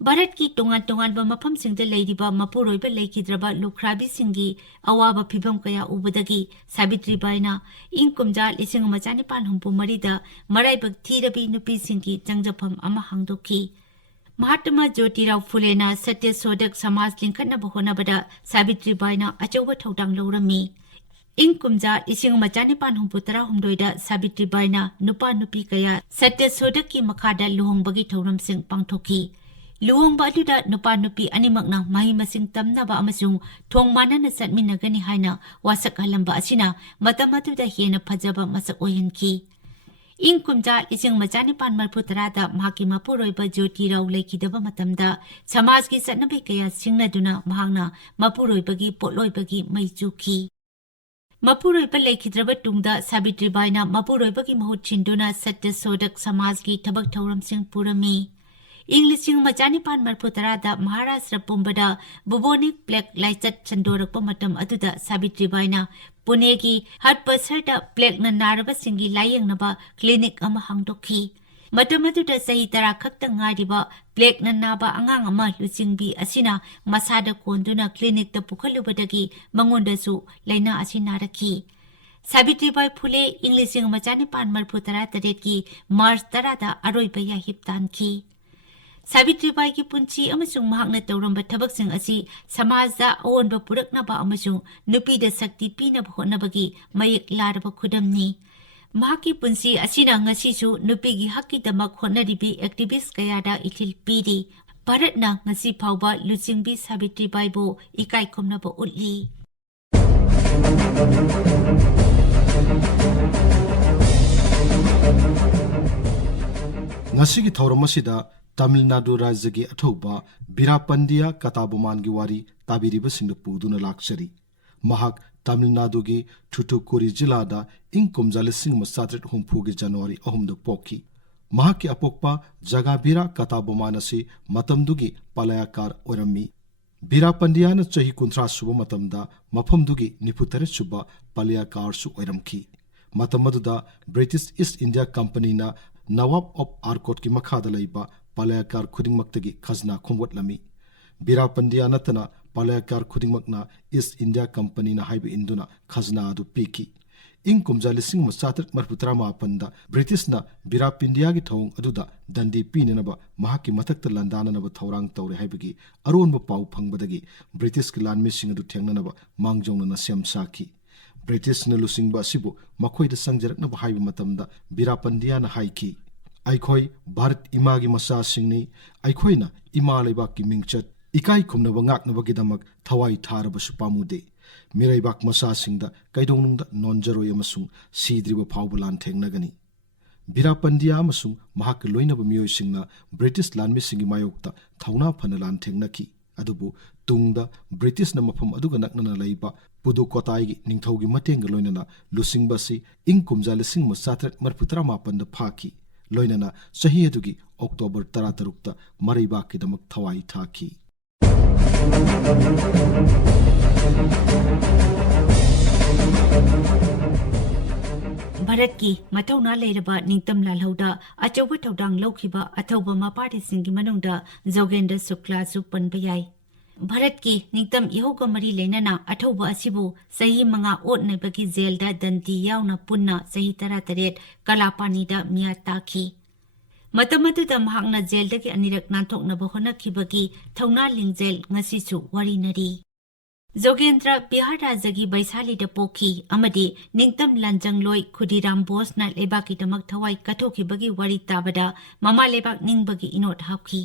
भारत की तोंगान तोंगानबा मफमसिंगदा लैरिबा मपुरोइबा लेखिद्रबा लुख्राबीसिंगी अवाबा फिबम कया उबदगी सावित्रीबाईना इंग कुमजा लिसिंग मचानिपान हुंपु मरिदा मराइबक थीरबी नुपीसिंगी चंगजफम अमा हांगदोखि महात्मा ज्योतिराव फुलेना सत्य सोदक समाज लिंखनबा होनबदा सावित्रीबाईना अचौबा थौदांग लौरमी ꯏꯪ ꯀꯨꯝꯖꯥ 1963 ꯁꯥꯕꯤꯇ꯭ꯔꯤꯕꯥꯏꯅ ꯅꯨꯄꯥ ꯅꯨꯄꯤ ꯀꯌꯥ ꯁꯠꯇ꯭ꯌꯁꯣꯗꯛꯀꯤ ꯃꯈꯥꯗ ꯂꯨꯍꯣꯡꯕꯒꯤ ꯊꯧꯔꯝꯁꯤꯡ ꯄꯥꯡꯊꯣꯛꯈꯤ꯫ ꯂꯨꯍꯣꯡꯕ ꯑꯗꯨꯗ ꯅꯨꯄꯥ ꯅꯨꯄꯤ ꯑꯅꯤꯃꯛꯅ ꯃꯍꯩ ꯃꯁꯤꯡ ꯇꯝꯅꯕ ꯑꯃꯁꯨꯡ ꯊꯣꯡ ꯃꯥꯟꯅꯅ ꯆꯠꯃꯤꯟꯅꯒꯅꯤ ꯍꯥꯏꯅ ꯋꯥꯁꯛꯍꯜꯂꯝꯕ ꯑꯁꯤꯅ ꯃꯇꯝ ꯑꯗꯨꯗ ꯍꯦꯟꯅ ꯐꯖꯕ ꯃꯁꯛ ꯑꯣꯏꯍꯟꯈꯤ꯫ ꯏꯪ ꯀꯨꯝꯖꯥ 1930ꯗ ꯃꯍꯥꯛꯀꯤ ꯃꯄꯨꯔꯣꯏꯕ ꯖꯣꯇꯤꯔꯥꯎ ꯂꯩꯈꯤꯗꯕ ꯃꯇꯝꯗ ꯁꯃꯥꯖꯒꯤ ꯆꯠꯅꯕꯤ ꯀꯌꯥ ꯁꯤꯡꯅꯗꯨꯅ ꯃꯍꯥꯛꯅ ꯃꯄꯨꯔꯣꯏꯕꯒꯤ ꯄꯣꯠꯂꯣꯏꯕꯒꯤ ꯃꯩ ꯆꯨꯈꯤ꯫ ꯃꯄꯨꯔꯣꯏꯕ ꯂꯩꯈꯤꯗ꯭ꯔꯕ ꯇꯨꯡꯗ ꯁꯥꯕꯤꯇ꯭ꯔꯤꯕꯥꯏꯅ ꯃꯄꯨꯔꯣꯏꯕꯒꯤ ꯃꯍꯨꯠ ꯁꯤꯟꯗꯨꯅ ꯁꯠꯇ꯭ꯌꯁꯣꯗꯛ ꯁꯃꯥꯖꯒꯤ ꯊꯕꯛ ꯊꯧꯔꯝꯁꯤꯡ ꯄꯨꯔꯝꯃꯤ꯫ ꯏꯪ 1940ꯗ ꯃꯍꯥꯔꯥꯁꯇ꯭ꯔ ꯄꯨꯝꯕꯗ ꯕꯨꯕꯣꯅꯤꯛ ꯄ꯭ꯂꯦꯛ ꯂꯥꯏꯆꯠ ꯁꯟꯗꯣꯔꯛꯄ ꯃꯇꯝ ꯑꯗꯨꯗ ꯁꯥꯕꯤꯇ꯭ꯔꯤꯕꯥꯏꯅ ꯄꯨꯅꯦꯒꯤ ꯍꯠꯄꯁꯔꯗ ꯄ꯭ꯂꯦꯛꯅ ꯅꯥꯔꯕꯁꯤꯡꯒꯤ ꯂꯥꯌꯦꯡꯅꯕ ꯀ꯭ꯂꯤꯅꯤꯛ ꯑꯃ ꯍꯥꯡꯗꯣꯛꯈꯤ꯫ ꯃꯇꯝ ꯑꯗꯨꯗ ꯆꯍꯤ 10 ꯈꯛꯇ ꯉꯥꯏꯔꯤꯕ ꯄ꯭ꯂꯦꯛꯅ ꯅꯥꯕ ꯑꯉꯥꯡ ꯑꯃ ꯂꯨꯆꯤꯡꯕꯤ ꯑꯁꯤꯅ ꯃꯁꯥꯗ ꯀꯣꯟꯗꯨꯅ ꯀ꯭ꯂꯤꯅꯤꯛꯇ ꯄꯨꯈꯠꯂꯨꯕꯗꯒꯤ ꯃꯉꯣꯟꯗꯁꯨ ꯂꯩꯅꯥ ꯑꯁꯤ ꯅꯥꯔꯛꯈꯤ꯫ ꯁꯥꯕꯤꯇ꯭ꯔꯤꯕꯥꯏ ꯐꯨꯂꯦ ꯏꯪ 1948ꯒꯤ ꯃꯥꯔꯆ 10ꯗ ꯑꯔꯣꯏꯕ ꯌꯥꯍꯤꯞ ꯇꯥꯟꯈꯤ꯫ ꯁꯥꯕꯤꯇ꯭ꯔꯤꯕꯥꯏꯒꯤ ꯄꯨꯟꯁꯤ ꯑꯃꯁꯨꯡ ꯃꯍꯥꯛꯅ ꯇꯧꯔꯝꯕ ꯊꯕꯛꯁꯤꯡ ꯑꯁꯤ ꯁꯃꯥꯖꯗ ꯑꯑꯣꯟꯕ ꯄꯨꯔꯛꯅꯕ ꯑꯃꯁꯨꯡ ꯅꯨꯄꯤꯗ ꯁꯛꯇꯤ ꯄꯤꯅꯕ ꯍꯣꯠꯅꯕꯒꯤ ꯃꯌꯦꯛ ꯂꯥꯔꯕ ꯈꯨꯗꯝꯅꯤ꯫ ꯃꯍꯥꯛꯀꯤ ꯄꯨꯟꯁꯤ ꯑꯁꯤꯅ ꯉꯁꯤꯁꯨ ꯅꯨꯄꯤꯒꯤ ꯍꯛꯀꯤꯗꯃꯛ ꯍꯣꯠꯅꯔꯤꯕꯤ ꯑꯦꯛꯇꯤꯚꯤꯁꯠ ꯀꯌꯥꯗ ꯏꯊꯤꯜ ꯄꯤꯔꯤ꯫ ꯚꯥꯔꯠꯅ ꯉꯁꯤ ꯐꯥꯎꯕ ꯂꯨꯆꯤꯡꯕꯤ ꯁꯥꯕꯤꯇ꯭ꯔꯤꯕꯥꯏꯕꯨ ꯏꯀꯥꯏ ꯈꯨꯝꯅꯕ ꯎꯠꯂꯤ꯫ ꯉꯁꯤꯒꯤ ꯊꯧꯔꯝ ꯑꯁꯤꯗ ꯇꯥꯃꯤꯜ ꯅꯥꯗꯨ ꯔꯥꯖ꯭ꯌꯒꯤ ꯑꯊꯧꯕ ꯕꯤꯔꯥꯄꯟꯗꯤꯌꯥ ꯀꯇꯥꯕꯣꯃꯥꯟꯒꯤ ꯋꯥꯔꯤ ꯇꯥꯕꯤꯔꯤꯕꯁꯤꯡꯗ ꯄꯨꯗꯨꯅ ꯂꯥꯛꯆꯔꯤ꯫ ꯃꯍꯥꯛ ꯇꯥꯃꯤꯜ ꯅꯥꯗꯨꯒꯤ ꯊꯨꯊꯨꯀꯨꯔꯤ ꯖꯤꯂꯥꯗ ꯏꯪ ꯀꯨꯝꯖꯥ 1970ꯒꯤ ꯖꯅꯋꯥꯔꯤ 3ꯗ ꯄꯣꯛꯈꯤ꯫ ꯃꯍꯥꯛꯀꯤ ꯑꯄꯣꯛꯄ ꯖꯒꯥꯕꯤꯔꯥ ꯀꯇꯥꯕꯣꯃꯥꯟ ꯑꯁꯤ ꯃꯇꯝꯗꯨꯒꯤ ꯄꯥꯂꯌꯥꯀꯥꯔ ꯑꯣꯏꯔꯝꯃꯤ꯫ ꯕꯤꯔꯥꯄꯟꯗꯤꯌꯥꯅ ꯆꯍꯤ 30 ꯁꯨꯕ ꯃꯇꯝꯗ ꯃꯐꯝꯗꯨꯒꯤ 94 ꯁꯨꯕ ꯄꯥꯂꯌꯥꯀꯥꯔꯁꯨ ꯑꯣꯏꯔꯝꯈꯤ꯫ ꯃꯇꯝ ꯑꯗꯨꯗ British east India ꯀꯝꯄꯅꯤꯅ Nawab of ꯑꯥꯔꯀꯣꯠꯀꯤ ꯃꯈꯥꯗ ꯂꯩꯕ ꯄꯥꯂꯌꯥꯀꯥꯔ ꯈꯨꯗꯤꯡꯃꯛꯇꯒꯤ ꯈꯖꯅꯥ ꯈꯣꯝꯒꯠꯂꯝꯃꯤ꯫ ꯕꯤꯔꯥꯄꯟꯗꯤꯌꯥ ꯅꯠꯇꯅ ꯄꯥꯂꯌꯥꯀꯥꯔ ꯈꯨꯗꯤꯡꯃꯛꯅ ꯏꯁꯠ ꯏꯟꯗꯤꯌꯥ ꯀꯝꯄꯅꯤꯅ ꯍꯥꯏꯕ ꯏꯟꯗꯨꯅ ꯈꯖꯅꯥ ꯑꯗꯨ ꯄꯤꯈꯤ꯫ ꯏꯪ ꯀꯨꯝꯖꯥ 1938ꯗ ꯕ꯭ꯔꯤꯇꯤꯁꯅ ꯕꯤꯔꯥꯄꯟꯗꯤꯌꯥꯒꯤ ꯊꯧꯑꯣꯡ ꯑꯗꯨꯗ ꯗꯟꯗꯤ ꯄꯤꯅꯅꯕ ꯃꯍꯥꯛꯀꯤ ꯃꯊꯛꯇ ꯂꯥꯟꯗꯥꯅꯅꯕ ꯊꯧꯔꯥꯡ ꯇꯧꯔꯦ ꯍꯥꯏꯕꯒꯤ ꯑꯔꯣꯟꯕ ꯄꯥꯎ ꯐꯪꯕꯗꯒꯤ ꯕ꯭ꯔꯤꯇꯤꯁꯀꯤ ꯂꯥꯟꯃꯤꯁꯤꯡ ꯑꯗꯨ ꯊꯦꯡꯅꯅꯕ ꯃꯥꯡꯖꯧꯅꯅ ꯁꯦꯝ ꯁꯥꯈꯤ꯫ ꯕ꯭ꯔꯤꯇꯤꯁꯅ ꯂꯨꯆꯤꯡꯕ ꯑꯁꯤꯕꯨ ꯃꯈꯣꯏꯗ ꯆꯪꯖꯔꯛꯅꯕ ꯍꯥꯏꯕ ꯃꯇꯝꯗ ꯕꯤꯔꯥꯄꯟꯗꯤꯌꯥꯅ ꯍꯥꯏꯈꯤ, "ꯑꯩꯈꯣꯏ ꯚꯥꯔꯠ ꯏꯃꯥꯒꯤ ꯃꯆꯥꯁꯤꯡꯅꯤ꯫ ꯑꯩꯈꯣꯏꯅ ꯏꯃꯥ ꯂꯩꯕꯥꯛꯀꯤ ꯃꯤꯡꯆꯠ ꯏꯀꯥꯏ ꯈꯨꯝꯅꯕ ꯉꯥꯛꯅꯕꯒꯤꯗꯃꯛ ꯊꯋꯥꯏ ꯊꯥꯔꯕꯁꯨ ꯄꯥꯝꯃꯨꯗꯦ꯫ ꯃꯤꯔꯩꯕꯥꯛ ꯃꯆꯥꯁꯤꯡꯗ ꯀꯩꯗꯧꯅꯨꯡꯗ ꯅꯣꯟꯖꯔꯣꯏ ꯑꯃꯁꯨꯡ ꯁꯤꯗ꯭ꯔꯤꯕ ꯐꯥꯎꯕ ꯂꯥꯟꯊꯦꯡꯅꯒꯅꯤ"꯫ ꯕꯤꯔꯥꯄꯟꯗꯤꯌꯥ ꯑꯃꯁꯨꯡ ꯃꯍꯥꯛꯀ ꯂꯣꯏꯅꯕ ꯃꯤꯑꯣꯏꯁꯤꯡꯅ ꯕ꯭ꯔꯤꯇꯤꯁ ꯂꯥꯟꯃꯤꯁꯤꯡꯒꯤ ꯃꯥꯌꯣꯛꯇ ꯊꯧꯅꯥ ꯐꯅ ꯂꯥꯟꯊꯦꯡꯅꯈꯤ꯫ ꯑꯗꯨꯕꯨ ꯇꯨꯡꯗ ꯕ꯭ꯔꯤꯇꯤꯁꯅ ꯃꯐꯝ ꯑꯗꯨꯒ ꯅꯛꯅꯅ ꯂꯩꯕ ꯄꯨꯗꯨꯀꯣꯇꯥꯏꯒꯤ ꯅꯤꯡꯊꯧꯒꯤ ꯃꯇꯦꯡꯒ ꯂꯣꯏꯅꯅ ꯂꯨꯆꯤꯡꯕ ꯑꯁꯤ ꯏꯪ ꯀꯨꯝꯖꯥ 1838ꯗ ꯐꯥꯈꯤ꯫ ꯂꯣꯏꯅꯅ ꯆꯍꯤ ꯑꯗꯨꯒꯤ ꯑꯣꯛꯇꯣꯕꯔ 13ꯗ ꯃꯔꯩꯕꯥꯛꯀꯤꯗꯃꯛ ꯊꯋꯥꯏ ꯊꯥꯈꯤ꯫ ꯚꯥꯔꯠꯀꯤ ꯃꯊꯧꯅꯥ ꯂꯩꯔꯕ ꯅꯤꯡꯇꯝ ꯂꯥꯜꯍꯧꯗ ꯑꯆꯧꯕ ꯊꯧꯗꯥꯡ ꯂꯧꯈꯤꯕ ꯑꯊꯧꯕ ꯃꯄꯥꯔꯤꯁꯤꯡꯒꯤ ꯃꯅꯨꯡꯗ ꯖꯣꯒꯦꯟꯗ꯭ꯔ ꯁꯨꯛꯂꯥꯁꯨ ꯄꯟꯕ ꯌꯥꯏ꯫ ꯚꯥꯔꯠꯀꯤ ꯅꯤꯡꯇꯝ ꯏꯍꯧꯒ ꯃꯔꯤ ꯂꯩꯅꯅ ꯑꯊꯧꯕ ꯑꯁꯤꯕꯨ ꯆꯍꯤ 5 ꯑꯣꯠꯅꯕꯒꯤ ꯖꯦꯜꯗ ꯗꯟꯗꯤ ꯌꯥꯎꯅ ꯄꯨꯟꯅ ꯆꯍꯤ 18 ꯀꯂꯥꯄꯥꯅꯤꯗ ꯃꯤꯌꯥꯠ ꯇꯥꯈꯤ꯫ ꯃꯇꯝ ꯑꯗꯨꯗ ꯃꯍꯥꯛꯅ ꯖꯦꯜꯗꯒꯤ ꯑꯅꯤꯔꯛ ꯅꯥꯟꯊꯣꯛꯅꯕ ꯍꯣꯠꯅꯈꯤꯕꯒꯤ ꯊꯧꯅꯥ ꯂꯤꯡꯖꯦꯜ ꯉꯁꯤꯁꯨ ꯋꯥꯔꯤꯅꯔꯤ꯫ ꯖꯣꯒꯦꯟꯗ꯭ꯔ ꯕꯤꯍꯥꯔ ꯔꯥꯖ꯭ꯌꯒꯤ ꯕꯩꯁꯥꯂꯤꯗ ꯄꯣꯛꯈꯤ ꯑꯃꯗꯤ ꯅꯤꯡꯇꯝ ꯂꯥꯟꯖꯪꯂꯣꯏ ꯈꯨꯗꯤꯔꯥꯝ ꯕꯣꯁꯅ ꯂꯩꯕꯥꯛꯀꯤꯗꯃꯛ ꯊꯋꯥꯏ ꯀꯠꯊꯣꯛꯈꯤꯕꯒꯤ ꯋꯥꯔꯤ ꯇꯥꯕꯗ ꯃꯃꯥ ꯂꯩꯕꯥꯛ ꯅꯤꯡꯕꯒꯤ ꯏꯅꯣꯠ ꯍꯥꯞꯈꯤ꯫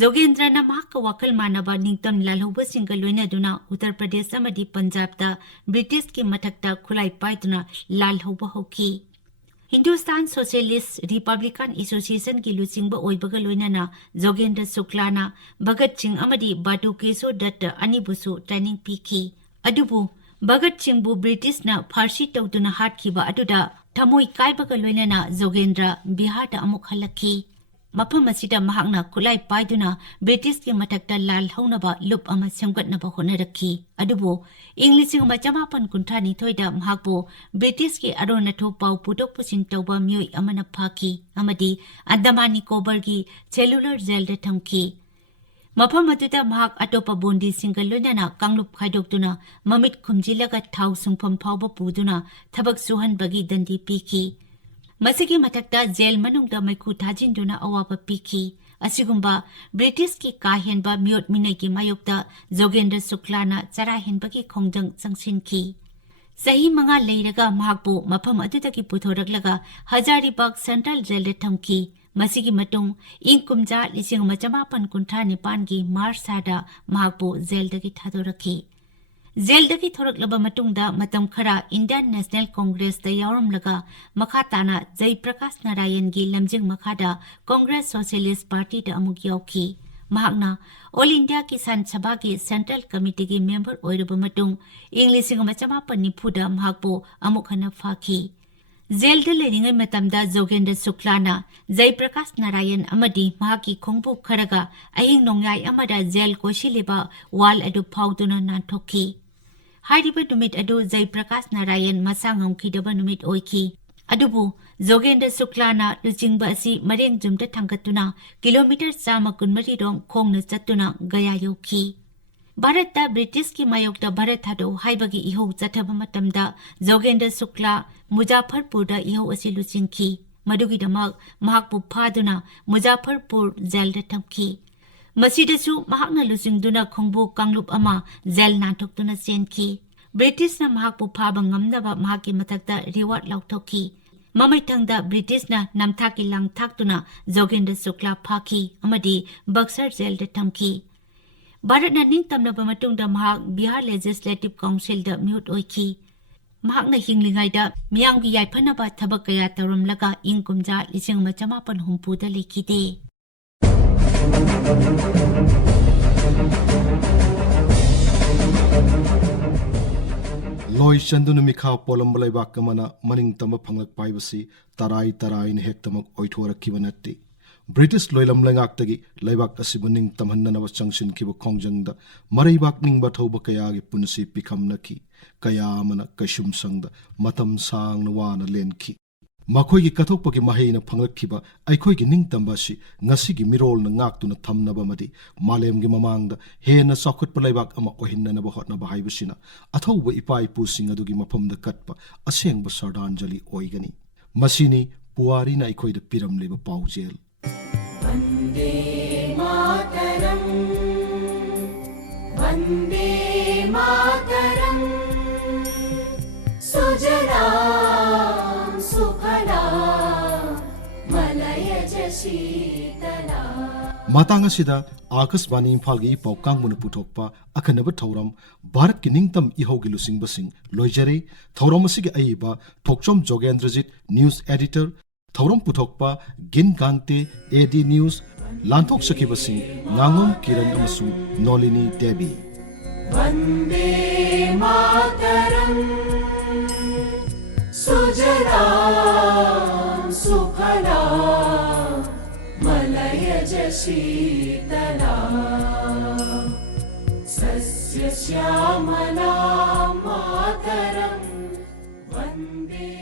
ꯖꯣꯒꯦꯟꯗ꯭ꯔꯅ ꯃꯍꯥꯛꯀ ꯋꯥꯈꯜ ꯃꯥꯟꯅꯕ ꯅꯤꯡꯇꯝ ꯂꯥꯜꯍꯧꯕꯁꯤꯡꯒ ꯂꯣꯏꯅꯗꯨꯅ ꯎꯠꯇꯔ ꯄ꯭ꯔꯗꯦꯁ ꯑꯃꯗꯤ ꯄꯟꯖꯥꯕꯇ ꯕ꯭ꯔꯤꯇꯤꯁꯀꯤ ꯃꯊꯛꯇ ꯈꯨꯠꯂꯥꯏ ꯄꯥꯏꯗꯨꯅ ꯂꯥꯜ ꯍꯧꯕ ꯍꯧꯈꯤ꯫ ꯍꯤꯟꯗꯨꯁꯇꯥꯟ ꯁꯣꯁꯤꯌꯦꯂꯤꯁꯠ ꯔꯤꯄꯕ꯭ꯂꯤꯀꯥꯟ ꯑꯦꯁꯣꯁꯤꯌꯦꯁꯟꯒꯤ ꯂꯨꯆꯤꯡꯕ ꯑꯣꯏꯕꯒ ꯂꯣꯏꯅꯅ ꯖꯣꯒꯦꯟꯗ꯭ꯔ ꯁꯨꯛꯂꯥꯅ ꯚꯒꯠ ꯁꯤꯡ ꯑꯃꯗꯤ ꯕꯥꯇꯨꯀꯦꯁꯣꯔ ꯗꯠꯇ ꯑꯅꯤꯕꯨꯁꯨ ꯇ꯭ꯔꯦꯅꯤꯡ ꯄꯤꯈꯤ꯫ ꯑꯗꯨꯕꯨ ꯚꯒꯠ ꯁꯤꯡꯕꯨ ꯕ꯭ꯔꯤꯇꯤꯁꯅ ꯐꯥꯔꯁꯤ ꯇꯧꯗꯨꯅ ꯍꯥꯠꯈꯤꯕ ꯑꯗꯨꯗ ꯊꯃꯣꯏ ꯀꯥꯏꯕꯒ ꯂꯣꯏꯅꯅ ꯖꯣꯒꯦꯟꯗ꯭ꯔ ꯕꯤꯍꯥꯔꯗ ꯑꯃꯨꯛ ꯍꯜꯂꯛꯈꯤ꯫ ꯃꯐꯝ ꯑꯁꯤꯗ ꯃꯍꯥꯛꯅ ꯈꯨꯠꯂꯥꯏ ꯄꯥꯏꯗꯨꯅ ꯕ꯭ꯔꯤꯇꯤꯁꯀꯤ ꯃꯊꯛꯇ ꯂꯥꯜ ꯍꯧꯅꯕ ꯂꯨꯞ ꯑꯃ ꯁꯦꯝꯒꯠꯅꯕ ꯍꯣꯠꯅꯔꯛꯈꯤ꯫ ꯑꯗꯨꯕꯨ ꯏꯪ 1862ꯗ ꯃꯍꯥꯛꯄꯨ ꯕ꯭ꯔꯤꯇꯤꯁꯀꯤ ꯑꯔꯣꯟ ꯑꯊꯨꯞ ꯄꯥꯎ ꯄꯨꯊꯣꯛ ꯄꯨꯁꯤꯟ ꯇꯧꯕ ꯃꯤꯑꯣꯏ ꯑꯃꯅ ꯐꯥꯈꯤ ꯑꯃꯗꯤ ꯑꯟꯗꯃꯥꯟ ꯅꯤꯀꯣꯕꯔꯒꯤ ꯁꯦꯂꯨꯂꯔ ꯖꯦꯜꯗ ꯊꯝꯈꯤ꯫ ꯃꯐꯝ ꯑꯗꯨꯗ ꯃꯍꯥꯛ ꯑꯇꯣꯞꯄ ꯕꯣꯟꯗꯤꯁꯤꯡꯒ ꯂꯣꯏꯅꯅ ꯀꯥꯡꯂꯨꯞ ꯈꯥꯏꯗꯣꯛꯇꯨꯅ ꯃꯃꯤꯠ ꯈꯨꯝꯖꯤꯜꯂꯒ ꯊꯥꯎ ꯁꯨꯡꯐꯝ ꯐꯥꯎꯕ ꯄꯨꯗꯨꯅ ꯊꯕꯛ ꯁꯨꯍꯟꯕꯒꯤ ꯗꯟꯗꯤ ꯄꯤꯈꯤ꯫ ꯃꯁꯤꯒꯤ ꯃꯊꯛꯇ ꯖꯦꯜ ꯃꯅꯨꯡꯗ ꯃꯩꯈꯨ ꯊꯥꯖꯤꯟꯗꯨꯅ ꯑꯋꯥꯕ ꯄꯤꯈꯤ꯫ ꯑꯁꯤꯒꯨꯝꯕ ꯕ꯭ꯔꯤꯇꯤꯁꯀꯤ ꯀꯥ ꯍꯦꯟꯕ ꯃꯤꯑꯣꯠ ꯃꯤꯅꯩꯒꯤ ꯃꯥꯌꯣꯛꯇ ꯖꯣꯒꯦꯟꯗ꯭ꯔ ꯁꯨꯛꯂꯥꯅ ꯆꯔꯥ ꯍꯦꯟꯕꯒꯤ ꯈꯣꯡꯖꯪ ꯆꯪꯁꯤꯟꯈꯤ꯫ Sahi manga leiraga mahakpu mafam adudagi puthoraklaga Hazaribagh Central Jail da thamki. Masigi matung inkumja lising machamapan kuntra nipangi Marsada mahakpu jail dagi thadoraki. Jail dagi thoraklaba matungda matam khara Indian National Congress da yauramlaga makhatana Jai Prakash Narayan gi lamjing makhada Congress Socialist Party da amuk yauki. Mahakna All India Kisan Sabha ki Central Committee ki member oiraba matung English machamapan nipuda mahakpu amuk hana faki. Jail da leningai matamda Jogendra Suklana Jai Prakash Narayan amadi mahaki khongbu kharaga ahing nongyai amada jail ko shiliba wal adu phauduna nanthokki. Hariba numit adu Jai Prakash Narayan masangam khidaba numit oiki. Adubu Jogendra Suklana Luchingbasing mareng jumta thangkatuna kilometer 120 rong khongna chatuna gaya yoki. Bharata British ki mayokta Bharat hado haibagi ihou chathaba matamda Jogendra Sukla Muzaffarpur da ihou asi luchingki. Madugi damak mahakpu phaduna Muzaffarpur jail da thamki. Masidasu mahakna luchingduna khongbu kanglup ama jail nanthokduna chenki. British na mahakpu phaba ngamnaba mahaki mathakta reward lauthokki. Mamaithangda British na namthaki langthaktuna Jogendra Sukla phaki amadi Buxar jail da thamki. Bharat na ningtamnaba matungda mahak Bihar Legislative Council da mute oiki. Mahak na hinglingai da miyanggi yaipanaba thabak kaya tauramlaga inkumja lising machamapan humpu da lekide. Loi Chanduna Mikha Polambalai Bakamana Maning Tama Panglak Pibasi Tarai in Hektamak Oitora Kivanati. British Loilam Langaktagi Laibak Asibuning Tamhanana was Junction Kiba Kongjanda Maribak Ningba Toba Kayagi Punasi Pikamnaki Kayamana Kashum Sangda Matam Sang Nawana Lenki Makoigi Katopaki Mahina Pangakiba Aikoigi Ningtambasi Nasigi Mirol Nangaktuna Tamnabamadi Malem Gimamangda Hena Socket Palaibak Ama Ohinna Nabahotna Bahaibusina Atoba Ipai Pusing Adugi Mapam the Katpa Aseng Basardanjali Oigani Masini Puarina Ikoi the Piram Liba Paujel Vande Mataram Vande Mataram Sujalam Sukhalam Malaya Jasitala Matanga Sida Akasvani Imphal gi Paukang Muna Puthokpa Akanaba Thauram Bharatki Ningtam Ehougi Luchingbasing Loijare Thauramasigi Aiba Thokchom Jogendrajit News Editor Thauram Puthokpa Gangte AD News Lanthok Sakibasing Ngangom KIran amasung Nolini Devi Vande Mataram Sujalam Sukhalam Malaya Jasitala Sasya Shyamala Mataram Vande